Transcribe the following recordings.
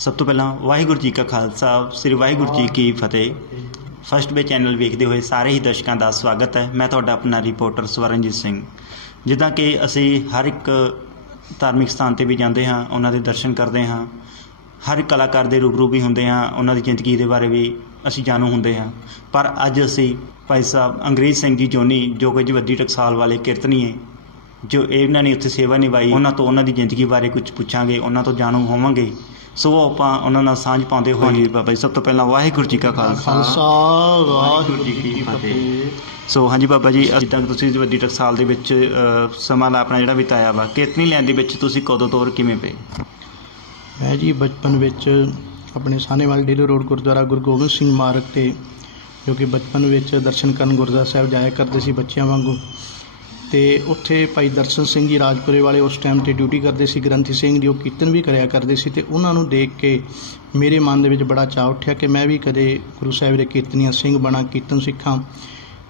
ਸਭ ਤੋਂ ਪਹਿਲਾਂ ਵਾਹਿਗੁਰੂ ਜੀ ਕਾ ਖਾਲਸਾ ਸ੍ਰੀ ਵਾਹਿਗੁਰੂ ਜੀ ਕੀ ਫਤਿਹ। ਫਸਟ ਵੇ ਚੈਨਲ ਵੇਖਦੇ ਹੋਏ ਸਾਰੇ ਹੀ ਦਰਸ਼ਕਾਂ ਦਾ ਸਵਾਗਤ ਹੈ। ਮੈਂ ਤੁਹਾਡਾ ਆਪਣਾ ਰਿਪੋਰਟਰ ਸਵਰਨਜੀਤ ਸਿੰਘ। ਜਿੱਦਾਂ ਕਿ ਅਸੀਂ ਹਰ ਇੱਕ ਧਾਰਮਿਕ ਸਥਾਨ 'ਤੇ ਵੀ ਜਾਂਦੇ ਹਾਂ, ਉਹਨਾਂ ਦੇ ਦਰਸ਼ਨ ਕਰਦੇ ਹਾਂ, ਹਰ ਇੱਕ ਕਲਾਕਾਰ ਦੇ ਰੂਬਰੂ ਵੀ ਹੁੰਦੇ ਹਾਂ, ਉਹਨਾਂ ਦੀ ਜ਼ਿੰਦਗੀ ਦੇ ਬਾਰੇ ਵੀ ਅਸੀਂ ਜਾਣੂ ਹੁੰਦੇ ਹਾਂ। ਪਰ ਅੱਜ ਅਸੀਂ ਭਾਈ ਸਾਹਿਬ ਅੰਗਰੇਜ਼ ਸਿੰਘ ਜੀ ਜੋਨੀ, ਜੋ ਕਿ ਜਵੱਦੀ ਟਕਸਾਲ ਵਾਲੇ ਕੀਰਤਨੀਏ, ਜੋ ਇਹਨਾਂ ਨੇ ਉੱਥੇ ਸੇਵਾ ਨਿਭਾਈ, ਉਹਨਾਂ ਤੋਂ ਉਹਨਾਂ ਦੀ ਜ਼ਿੰਦਗੀ ਬਾਰੇ ਕੁਝ ਪੁੱਛਾਂਗੇ, ਉਹਨਾਂ ਤੋਂ ਜਾਣੂ ਹੋਵਾਂਗੇ। ਸੋ ਆਪਾਂ ਉਹਨਾਂ ਨਾਲ ਸਾਂਝ ਪਾਉਂਦੇ ਹੋਏ ਜੀ ਬਾਬਾ ਜੀ, ਸਭ ਤੋਂ ਪਹਿਲਾਂ ਵਾਹਿਗੁਰੂ ਜੀ ਕਾ ਖਾਲਸਾ ਵਾਹਿਗੁਰੂ ਜੀ ਕੀ ਫਤਿਹ। ਸੋ ਹਾਂਜੀ ਬਾਬਾ ਜੀ, ਜਿੱਦਾਂ ਕਿ ਤੁਸੀਂ ਜਵੱਦੀ ਟਕਸਾਲ ਦੇ ਵਿੱਚ ਸਮਾਂ ਆਪਣਾ ਜਿਹੜਾ ਬਿਤਾਇਆ ਵਾ, ਕੀਰਤਨੀ ਲੈਣ ਦੇ ਵਿੱਚ ਤੁਸੀਂ ਕਦੋਂ ਤੋਂ ਔਰ ਕਿਵੇਂ ਪਏ? ਮੈਂ ਜੀ ਬਚਪਨ ਵਿੱਚ ਆਪਣੇ ਸਾਹਨੇਵਾਲ ਡੇਲੋ ਰੋਡ ਗੁਰਦੁਆਰਾ ਗੁਰੂ ਗੋਬਿੰਦ ਸਿੰਘ ਮਾਰਗ 'ਤੇ, ਜੋ ਕਿ ਬਚਪਨ ਵਿੱਚ ਦਰਸ਼ਨ ਕਰਨ ਗੁਰਦੁਆਰਾ ਸਾਹਿਬ ਜਾਇਆ ਕਰਦੇ ਸੀ ਬੱਚਿਆਂ ਵਾਂਗੂ। ਅਤੇ ਉੱਥੇ ਭਾਈ ਦਰਸ਼ਨ ਸਿੰਘ ਜੀ ਰਾਜਪੁਰੇ ਵਾਲੇ ਉਸ ਟਾਈਮ 'ਤੇ ਡਿਊਟੀ ਕਰਦੇ ਸੀ। ਗ੍ਰੰਥੀ ਸਿੰਘ ਜੀ ਉਹ ਕੀਰਤਨ ਵੀ ਕਰਿਆ ਕਰਦੇ ਸੀ, ਅਤੇ ਉਹਨਾਂ ਨੂੰ ਦੇਖ ਕੇ ਮੇਰੇ ਮਨ ਦੇ ਵਿੱਚ ਬੜਾ ਚਾਅ ਉੱਠਿਆ ਕਿ ਮੈਂ ਵੀ ਕਦੇ ਗੁਰੂ ਸਾਹਿਬ ਦੇ ਕੀਰਤਨੀਆ ਸਿੰਘ ਬਣਾ, ਕੀਰਤਨ ਸਿੱਖਾਂ।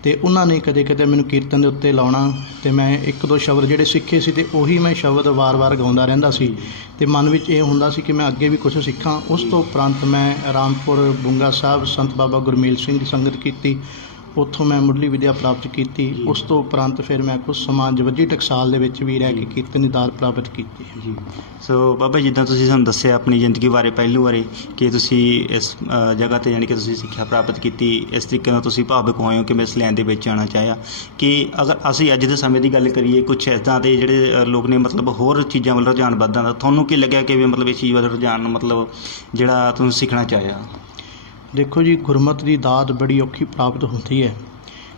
ਅਤੇ ਉਹਨਾਂ ਨੇ ਕਦੇ ਕਦੇ ਮੈਨੂੰ ਕੀਰਤਨ ਦੇ ਉੱਤੇ ਲਾਉਣਾ, ਅਤੇ ਮੈਂ ਇੱਕ ਦੋ ਸ਼ਬਦ ਜਿਹੜੇ ਸਿੱਖੇ ਸੀ ਅਤੇ ਉਹੀ ਮੈਂ ਸ਼ਬਦ ਵਾਰ-ਵਾਰ ਗਾਉਂਦਾ ਰਹਿੰਦਾ ਸੀ। ਅਤੇ ਮਨ ਵਿੱਚ ਇਹ ਹੁੰਦਾ ਸੀ ਕਿ ਮੈਂ ਅੱਗੇ ਵੀ ਕੁਛ ਸਿੱਖਾਂ। ਉਸ ਤੋਂ ਉਪਰੰਤ ਮੈਂ ਰਾਮਪੁਰ ਬੁੰਗਾ ਸਾਹਿਬ ਸੰਤ ਬਾਬਾ ਗੁਰਮੇਲ ਸਿੰਘ ਦੀ ਸੰਗਤ ਕੀਤੀ, ਉੱਥੋਂ ਮੈਂ ਮੁੱਢਲੀ ਵਿੱਦਿਆ ਪ੍ਰਾਪਤ ਕੀਤੀ। ਉਸ ਤੋਂ ਉਪਰੰਤ ਫਿਰ ਮੈਂ ਕੁਝ ਸਮਾਂ ਜਵੱਦੀ ਟਕਸਾਲ ਦੇ ਵਿੱਚ ਵੀ ਰਹਿ ਕੇ ਕੀਰਤਨ ਦੀ ਦਾਤ ਪ੍ਰਾਪਤ ਕੀਤੀ ਜੀ। ਸੋ ਬਾਬਾ, ਜਿੱਦਾਂ ਤੁਸੀਂ ਸਾਨੂੰ ਦੱਸਿਆ ਆਪਣੀ ਜ਼ਿੰਦਗੀ ਬਾਰੇ ਪਹਿਲੂ ਬਾਰੇ, ਕਿ ਤੁਸੀਂ ਇਸ ਜਗ੍ਹਾ 'ਤੇ ਯਾਨੀ ਕਿ ਤੁਸੀਂ ਸਿੱਖਿਆ ਪ੍ਰਾਪਤ ਕੀਤੀ, ਇਸ ਤਰੀਕੇ ਨਾਲ ਤੁਸੀਂ ਭਾਵੁਕ ਹੋਏ ਹੋ ਕਿ ਮੈਂ ਇਸ ਲਾਈਨ ਦੇ ਵਿੱਚ ਆਉਣਾ ਚਾਹਿਆ। ਕਿ ਅਗਰ ਅਸੀਂ ਅੱਜ ਦੇ ਸਮੇਂ ਦੀ ਗੱਲ ਕਰੀਏ, ਕੁਛ ਇੱਦਾਂ ਦੇ ਜਿਹੜੇ ਲੋਕ ਨੇ ਮਤਲਬ ਹੋਰ ਚੀਜ਼ਾਂ ਵੱਲ ਰੁਝਾਨ ਵੱਧਦਾ ਦਾ, ਤੁਹਾਨੂੰ ਕੀ ਲੱਗਿਆ ਕਿ ਵੀ ਮਤਲਬ ਇਸ ਚੀਜ਼ ਵੱਲ ਰੁਝਾਨ ਮਤਲਬ ਜਿਹੜਾ ਤੁਸੀਂ ਸਿੱਖਣਾ ਚਾਹਿਆ? ਦੇਖੋ ਜੀ, ਗੁਰਮਤਿ ਦੀ ਦਾਤ ਬੜੀ ਔਖੀ ਪ੍ਰਾਪਤ ਹੁੰਦੀ ਹੈ,